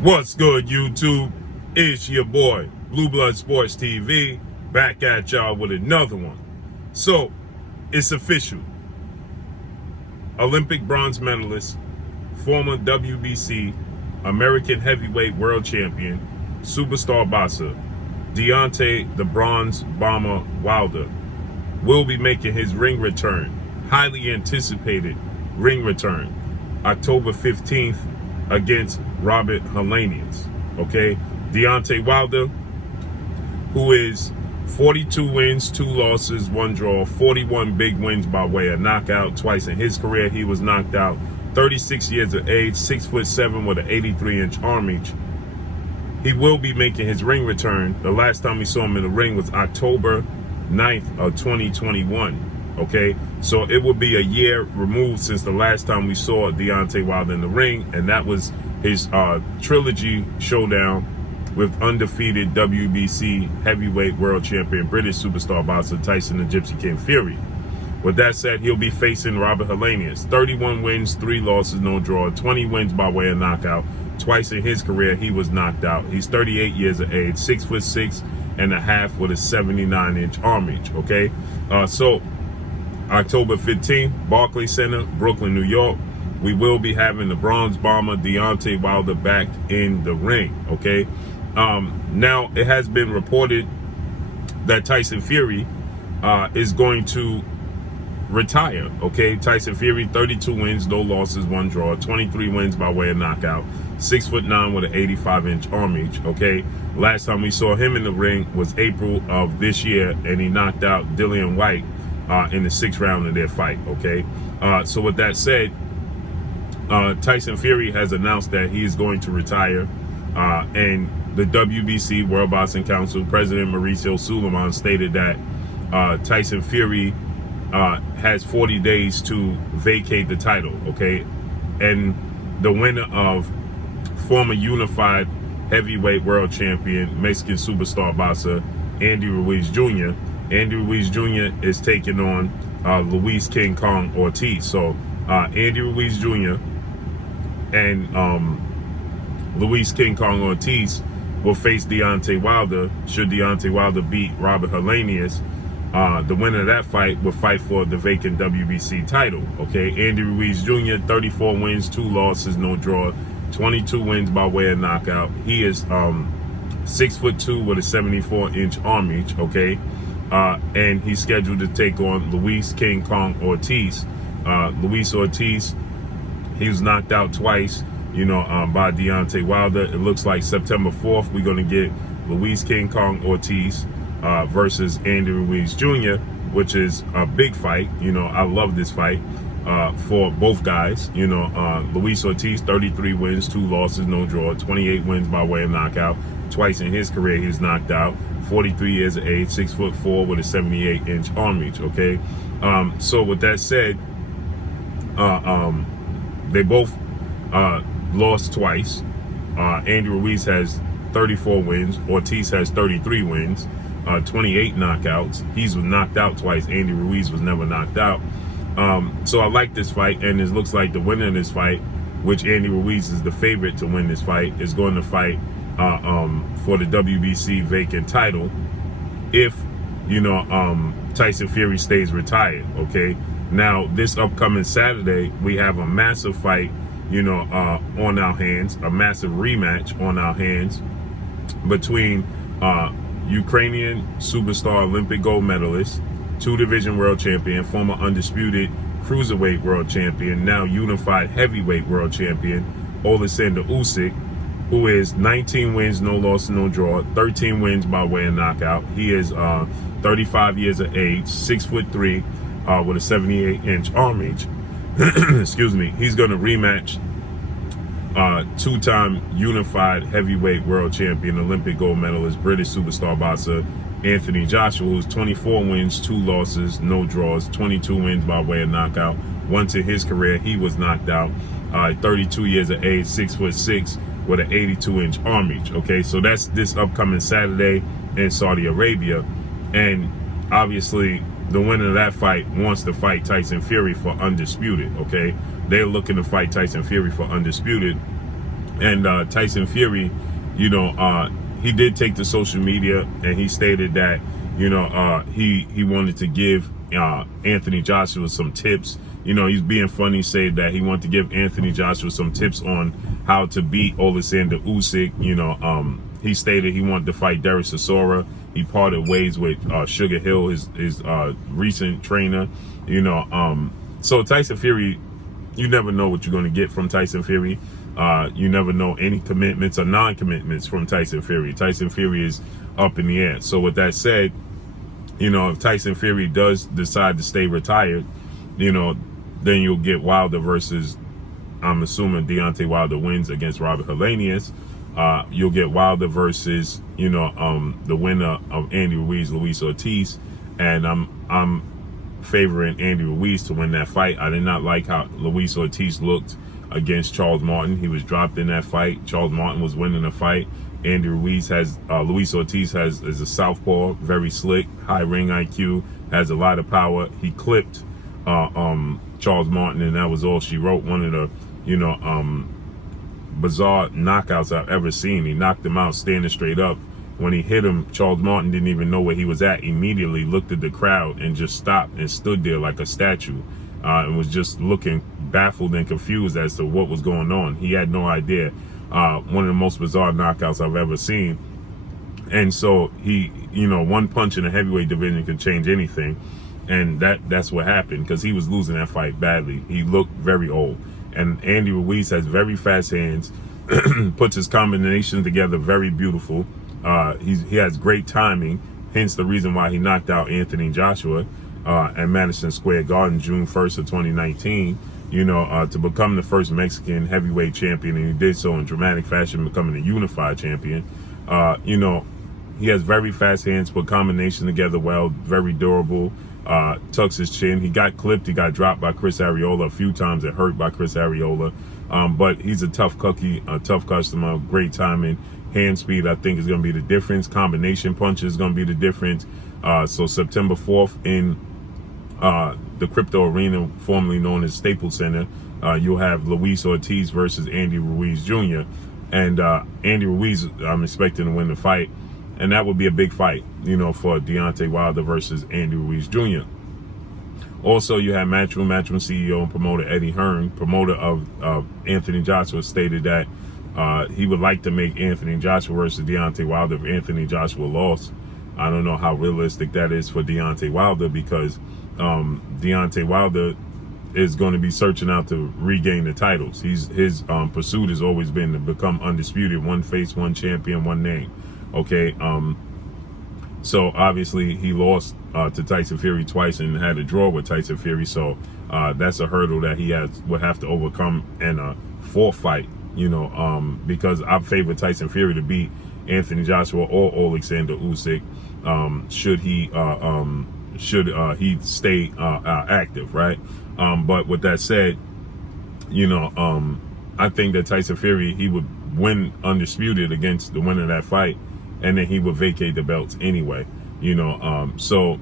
What's good, YouTube? It's your boy, Blue Blood Sports TV, back at y'all with another one. So, it's official. Olympic bronze medalist, former WBC American heavyweight world champion, superstar boxer, Deontay the Bronze Bomber Wilder will be making his ring return, highly anticipated ring return, October 15th against Robert Helenius. Okay, Deontay Wilder, who is 42 wins, 2 losses, 1 draw, 41 big wins by way of knockout. Twice in his career, he was knocked out. 36 years of age, 6'7" with an 83-inch arm reach. He will be making his ring return. The last time we saw him in the ring was October 9th of 2021. Okay, so it will be a year removed since the last time we saw Deontay Wilder in the ring, and that was his trilogy showdown with undefeated WBC heavyweight world champion British superstar boxer Tyson the Gypsy King Fury. With that said, he'll be facing Robert Helenius. 31 wins, 3 losses, no draw, 20 wins by way of knockout. Twice in his career, he was knocked out. He's 38 years of age, 6'6.5" with a 79-inch arm reach. Okay, so October 15th, Barclays Center, Brooklyn, New York. We will be having the Bronze Bomber Deontay Wilder back in the ring. Okay, now it has been reported that Tyson Fury is going to retire. Okay, Tyson Fury, 32 wins, no losses, 1 draw, 23 wins by way of knockout, 6'9" with an 85-inch arm reach. Okay, last time we saw him in the ring was April of this year, and he knocked out Dillian White in the 6th round of their fight. Okay, so with that said, Tyson Fury has announced that he is going to retire, and the WBC, World Boxing Council, President Mauricio Suleiman stated that Tyson Fury has 40 days to vacate the title. Okay, and the winner of former unified heavyweight world champion, Mexican superstar boxer Andy Ruiz Jr. Andy Ruiz Jr. is taking on Luis King Kong Ortiz. So Andy Ruiz Jr. and Luis King Kong Ortiz will face Deontay Wilder. Should Deontay Wilder beat Robert Helenius, the winner of that fight will fight for the vacant WBC title. Okay, Andy Ruiz Jr., 34 wins, 2 losses, no draw, 22 wins by way of knockout. He is 6'2" with a 74-inch arm reach. Okay, and he's scheduled to take on Luis King Kong Ortiz. Luis Ortiz, he was knocked out twice, by Deontay Wilder. It looks like September 4th, we're going to get Luis King Kong Ortiz versus Andy Ruiz Jr., which is a big fight. I love this fight for both guys. Luis Ortiz, 33 wins, 2 losses, no draw, 28 wins by way of knockout. Twice in his career, he was knocked out. 43 years of age, 6'4" with a 78-inch arm reach. Okay, so with that said, they both lost twice. Andy Ruiz has 34 wins. Ortiz has 33 wins, 28 knockouts. He's knocked out twice. Andy Ruiz was never knocked out. So I like this fight, and it looks like the winner of this fight, which Andy Ruiz is the favorite to win this fight, is going to fight for the WBC vacant title if Tyson Fury stays retired. Okay, now this upcoming Saturday we have a massive fight on our hands, a massive rematch on our hands between Ukrainian superstar Olympic gold medalist, 2-division world champion, former undisputed cruiserweight world champion, now unified heavyweight world champion Alexander Usyk, who is 19 wins, no loss, no draw, 13 wins by way of knockout. He is 35 years of age, 6'3", with a 78-inch arm reach. Excuse me. He's going to rematch 2-time unified heavyweight world champion, Olympic gold medalist, British superstar boxer Anthony Joshua, who's 24 wins, 2 losses, no draws, 22 wins by way of knockout. Once in his career, he was knocked out. 32 years of age, 6'6", with an 82-inch arm reach. Okay, so that's this upcoming Saturday in Saudi Arabia, and obviously the winner of that fight wants to fight Tyson Fury for undisputed. Okay, they're looking to fight Tyson Fury for undisputed. And Tyson Fury, you know, he did take to social media and he stated that, you know, he wanted to give Anthony Joshua some tips. You know, he's being funny, saying that he wanted to give Anthony Joshua some tips on how to beat Alexander Usyk. You know, he stated he wanted to fight Derek Chisora. He parted ways with Sugar Hill, his recent trainer. You know, so Tyson Fury, you never know what you're going to get from Tyson Fury. You never know any commitments or non-commitments from Tyson Fury. Tyson Fury is up in the air. So with that said, you know, if Tyson Fury does decide to stay retired, you know, then you'll get Wilder versus, I'm assuming Deontay Wilder wins against Robert Helenius. You'll get Wilder versus, you know, the winner of Andy Ruiz, Luis Ortiz. And I'm favoring Andy Ruiz to win that fight. I did not like how Luis Ortiz looked against Charles Martin. He was dropped in that fight. Charles Martin was winning the fight. Andy Ruiz Luis Ortiz is a southpaw, very slick, high ring IQ, has a lot of power. He clipped Charles Martin, and that was all she wrote. One of the, you know, bizarre knockouts I've ever seen. He knocked him out standing straight up. When he hit him, Charles Martin didn't even know where he was at. Immediately looked at the crowd and just stopped and stood there like a statue, and was just looking baffled and confused as to what was going on. He had no idea. One of the most bizarre knockouts I've ever seen. And so he, you know, one punch in the heavyweight division can change anything. And that's what happened, because he was losing that fight badly. He looked very old. And Andy Ruiz has very fast hands, puts his combinations together very beautiful. He has great timing, hence the reason why he knocked out Anthony Joshua at Madison Square Garden June 1st of 2019. You know, to become the first Mexican heavyweight champion, and he did so in dramatic fashion, becoming a unified champion. You know, he has very fast hands, put combination together well, very durable, tucks his chin. He got clipped, he got dropped by Chris Arreola a few times and hurt by Chris Arreola. But he's a tough cookie, a tough customer, great timing. Hand speed, I think, is going to be the difference. Combination punches is going to be the difference. So September 4th in the Crypto Arena, formerly known as Staples Center, you'll have Luis Ortiz versus Andy Ruiz Jr. And Andy Ruiz, I'm expecting to win the fight. And that would be a big fight, you know, for Deontay Wilder versus Andy Ruiz Jr. Also, you have Matchroom CEO and promoter Eddie Hearn, promoter of Anthony Joshua, stated that he would like to make Anthony Joshua versus Deontay Wilder if Anthony Joshua lost. I don't know how realistic that is for Deontay Wilder, because Deontay Wilder is going to be searching out to regain the titles. His pursuit has always been to become undisputed, one face, one champion, one name. Okay, so obviously he lost to Tyson Fury twice and had a draw with Tyson Fury. So that's a hurdle that he would have to overcome in a fourth fight. You know, because I favor Tyson Fury to beat Anthony Joshua or Alexander Usyk, should he stay active, right? But with that said, you know, I think that Tyson Fury, he would win undisputed against the winner of that fight, and then he would vacate the belts anyway. You know, so,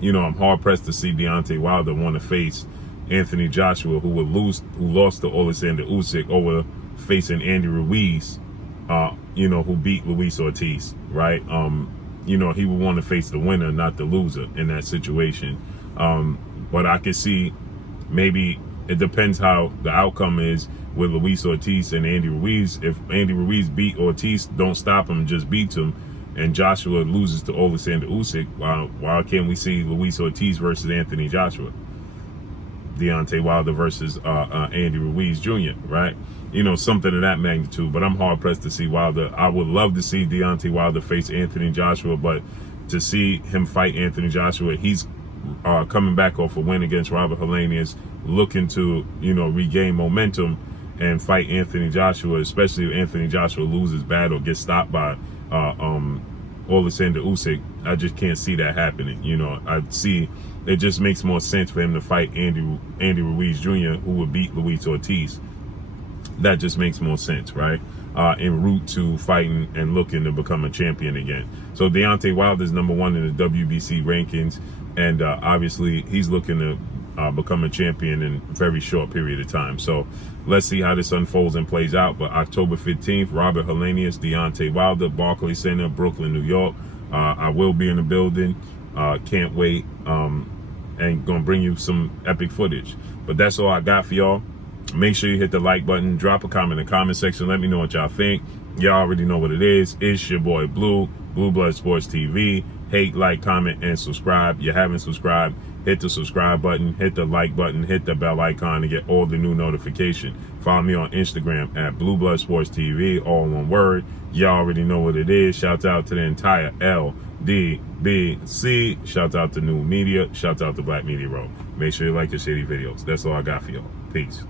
you know, I'm hard pressed to see Deontay Wilder want to face Anthony Joshua, who lost to Alexander Usyk, over facing Andy Ruiz, you know, who beat Luis Ortiz, right? You know, he would want to face the winner, not the loser in that situation. But I could see, maybe it depends how the outcome is with Luis Ortiz and Andy Ruiz. If Andy Ruiz beat Ortiz, don't stop him, just beats him, and Joshua loses to Alexander Usyk, why can't we see Luis Ortiz versus Anthony Joshua? Deontay Wilder versus Andy Ruiz Jr., right? You know, something of that magnitude. But I'm hard pressed to see Wilder. I would love to see Deontay Wilder face Anthony Joshua, but to see him fight Anthony Joshua, he's coming back off a win against Robert Helenius, looking to, you know, regain momentum and fight Anthony Joshua, especially if Anthony Joshua loses bad or gets stopped by Alexander Usyk. I just can't see that happening. You know, I see it just makes more sense for him to fight Andy Ruiz Jr., who would beat Luis Ortiz. That just makes more sense, right? En route to fighting and looking to become a champion again. So Deontay Wilder is #1 in the WBC rankings, and obviously he's looking to become a champion in a very short period of time. So let's see how this unfolds and plays out. But October 15th, Robert Helenius, Deontay Wilder, Barclays Center, Brooklyn, New York. I will be in the building. Can't wait. And gonna bring you some epic footage. But that's all I got for y'all. Make sure you hit the like button, drop a comment in the comment section, let me know what y'all think. Y'all already know what it is. It's your boy Blue Blood Sports TV. Hate, like, comment, and subscribe. You haven't subscribed, hit the subscribe button, hit the like button, hit the bell icon to get all the new notification. Follow me on Instagram at Blue Blood Sports TV, all one word. Y'all already know what it is. Shout out to the entire LDBC. Shout out to New Media. Shout out to Black Media Row. Make sure you like your shitty videos. That's all I got for y'all. Peace.